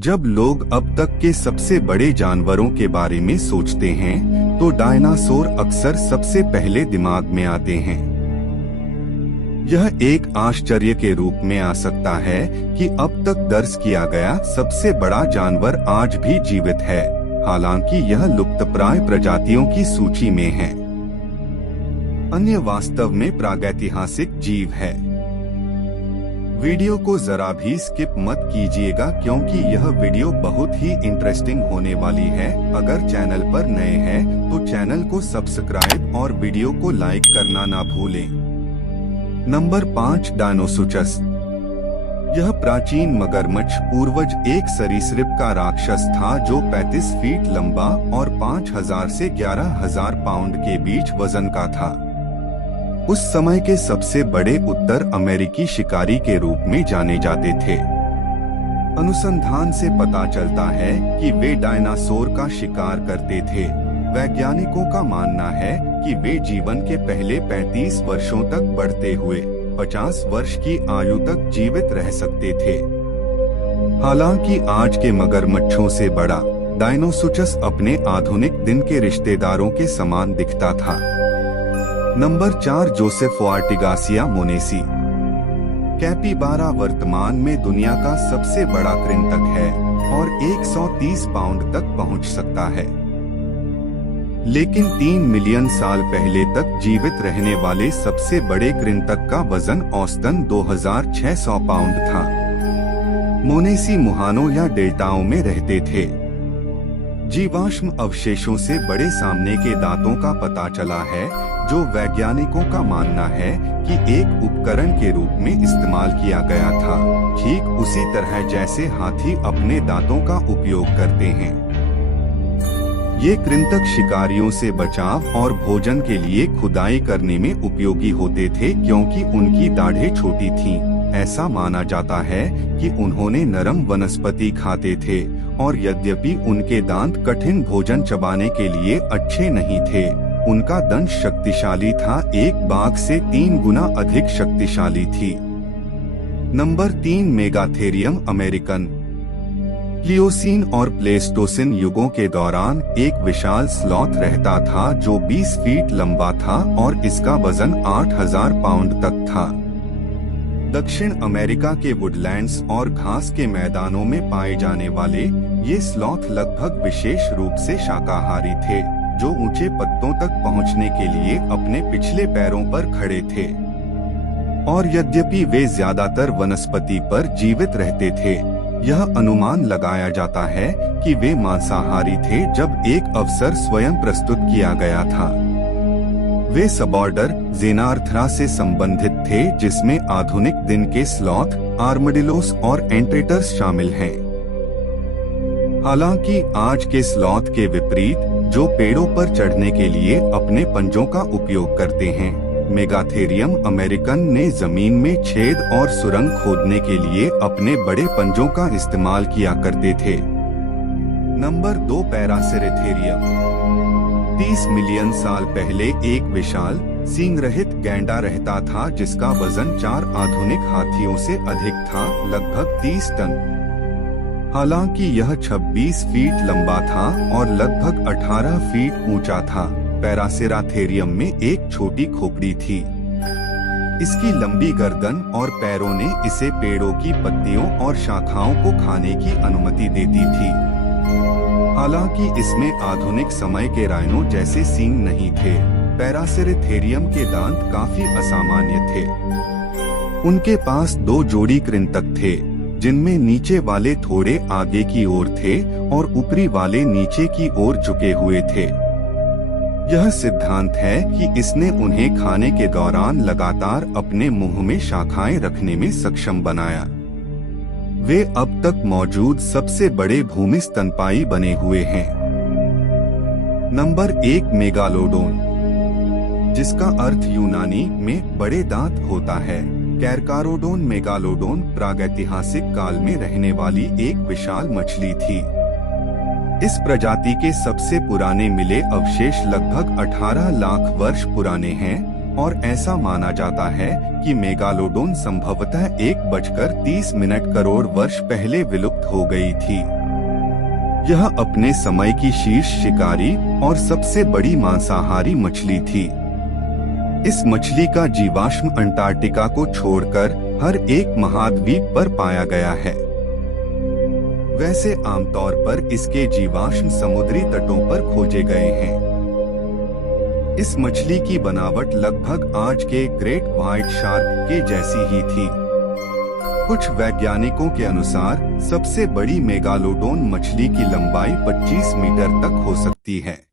जब लोग अब तक के सबसे बड़े जानवरों के बारे में सोचते हैं, तो डायनासोर अक्सर सबसे पहले दिमाग में आते हैं। यह एक आश्चर्य के रूप में आ सकता है कि अब तक दर्ज किया गया सबसे बड़ा जानवर आज भी जीवित है, हालांकि यह लुप्तप्राय प्रजातियों की सूची में है। अन्य वास्तव में प्रागैतिहासिक जीव है। वीडियो को जरा भी स्किप मत कीजिएगा क्योंकि यह वीडियो बहुत ही इंटरेस्टिंग होने वाली है। अगर चैनल पर नए हैं तो चैनल को सब्सक्राइब और वीडियो को लाइक करना ना भूलें। नंबर 5, डायनोसुचस। यह प्राचीन मगरमच्छ पूर्वज एक सरीसृप का राक्षस था जो 35 फीट लंबा और 5000 से 11000 पाउंड के बीच वजन का था। उस समय के सबसे बड़े उत्तर अमेरिकी शिकारी के रूप में जाने जाते थे। अनुसंधान से पता चलता है कि वे डायनासोर का शिकार करते थे। वैज्ञानिकों का मानना है कि वे जीवन के पहले 35 वर्षों तक बढ़ते हुए 50 वर्ष की आयु तक जीवित रह सकते थे। हालांकि आज के मगरमच्छों से बड़ा, डायनोसुचस अपने आधुनिक दिन के रिश्तेदारों के समान दिखता था। नंबर 4, जोसेफ़ोआर्टिगासिया मोनेसी। कैपिबारा वर्तमान में दुनिया का सबसे बड़ा कृंतक है और 130 पाउंड तक पहुंच सकता है। लेकिन 3 मिलियन साल पहले तक जीवित रहने वाले सबसे बड़े कृंतक का वजन औसतन 2600 पाउंड था। मोनेसी मुहानों या डेल्टाओं में रहते थे। जीवाश्म अवशेषों से बड़े सामने के दांतों का पता चला है, जो वैज्ञानिकों का मानना है कि एक उपकरण के रूप में इस्तेमाल किया गया था, ठीक उसी तरह जैसे हाथी अपने दांतों का उपयोग करते हैं। ये कृंतक शिकारियों से बचाव और भोजन के लिए खुदाई करने में उपयोगी होते थे क्योंकि उनकी दाढ़ें छोटी थीं। ऐसा माना जाता है कि उन्होंने नरम वनस्पति खाते थे और यद्यपि उनके दांत कठिन भोजन चबाने के लिए अच्छे नहीं थे, उनका दंश शक्तिशाली था, एक बाघ से 3 गुना अधिक शक्तिशाली थी। Number 3, megatherium American. प्लियोसीन और प्लेस्टोसिन युगों के दौरान एक विशाल स्लॉथ रहता था जो 20 फीट लंबा था और इसका वजन 8000 पाउंड तक था। दक्षिण अमेरिका के वुडलैंड्स और घास के मैदानों में पाए जाने वाले ये स्लॉथ लगभग विशेष रूप से शाकाहारी थे, जो ऊंचे पत्तों तक पहुंचने के लिए अपने पिछले पैरों पर खड़े थे। और यद्यपि वे ज्यादातर वनस्पति पर जीवित रहते थे, यह अनुमान लगाया जाता है कि वे मांसाहारी थे जब एक अवसर स्वयं प्रस्तुत किया गया था। वे सबऑर्डर ज़ेनार्थ्रा से संबंधित थे, जिसमें आधुनिक दिन के स्लॉथ, आर्मडिलोस और एंट्रेटर्स शामिल हैं। हालांकि आज के स्लॉथ के विपरीत, जो पेड़ों पर चढ़ने के लिए अपने पंजों का उपयोग करते हैं, मेगाथेरियम अमेरिकन ने जमीन में छेद और सुरंग खोदने के लिए अपने बड़े पंजों का इस्तेमाल किया करते थे। नंबर 2, पैरासेरेथेरियम। 30 मिलियन साल पहले एक विशाल सींग रहित गैंडा रहता था जिसका वजन 4 आधुनिक हाथियों से अधिक था, लगभग 30 टन। हालांकि यह 26 फीट लंबा था और लगभग 18 फीट ऊंचा था। पैरासेराथेरियम में एक छोटी खोपड़ी थी। इसकी लंबी गर्दन और पैरों ने इसे पेड़ों की पत्तियों और शाखाओं को खाने की अनुमति देती थी। हालांकि इसमें आधुनिक समय के राइनो जैसे सींग नहीं थे। पैरासेरेथेरियम के दांत काफी असामान्य थे। उनके पास 2 जोड़ी कृंतक थे, जिनमें नीचे वाले थोड़े आगे की ओर थे और ऊपरी वाले नीचे की ओर झुके हुए थे। यह सिद्धांत है कि इसने उन्हें खाने के दौरान लगातार अपने मुंह में शाखाएं रखने में सक्षम बनाया। वे अब तक मौजूद सबसे बड़े भूमि स्तनपायी बने हुए हैं। नंबर 1, मेगालोडोन, जिसका अर्थ यूनानी में बड़े दांत होता है। कैरकारोडोन मेगालोडोन प्रागैतिहासिक काल में रहने वाली एक विशाल मछली थी। इस प्रजाति के सबसे पुराने मिले अवशेष लगभग 18 लाख वर्ष पुराने हैं और ऐसा माना जाता है कि मेगालोडोन संभवतः 1:30 करोड़ वर्ष पहले विलुप्त हो गई थी। यह अपने समय की शीर्ष शिकारी और सबसे बड़ी मांसाहारी मछली थी। इस मछली का जीवाश्म अंटार्कटिका को छोड़कर हर एक महाद्वीप पर पाया गया है। वैसे आमतौर पर इसके जीवाश्म समुद्री तटों पर खोजे गए हैं। इस मछली की बनावट लगभग आज के ग्रेट व्हाइट शार्क के जैसी ही थी। कुछ वैज्ञानिकों के अनुसार सबसे बड़ी मेगालोडोन मछली की लंबाई 25 मीटर तक हो सकती है।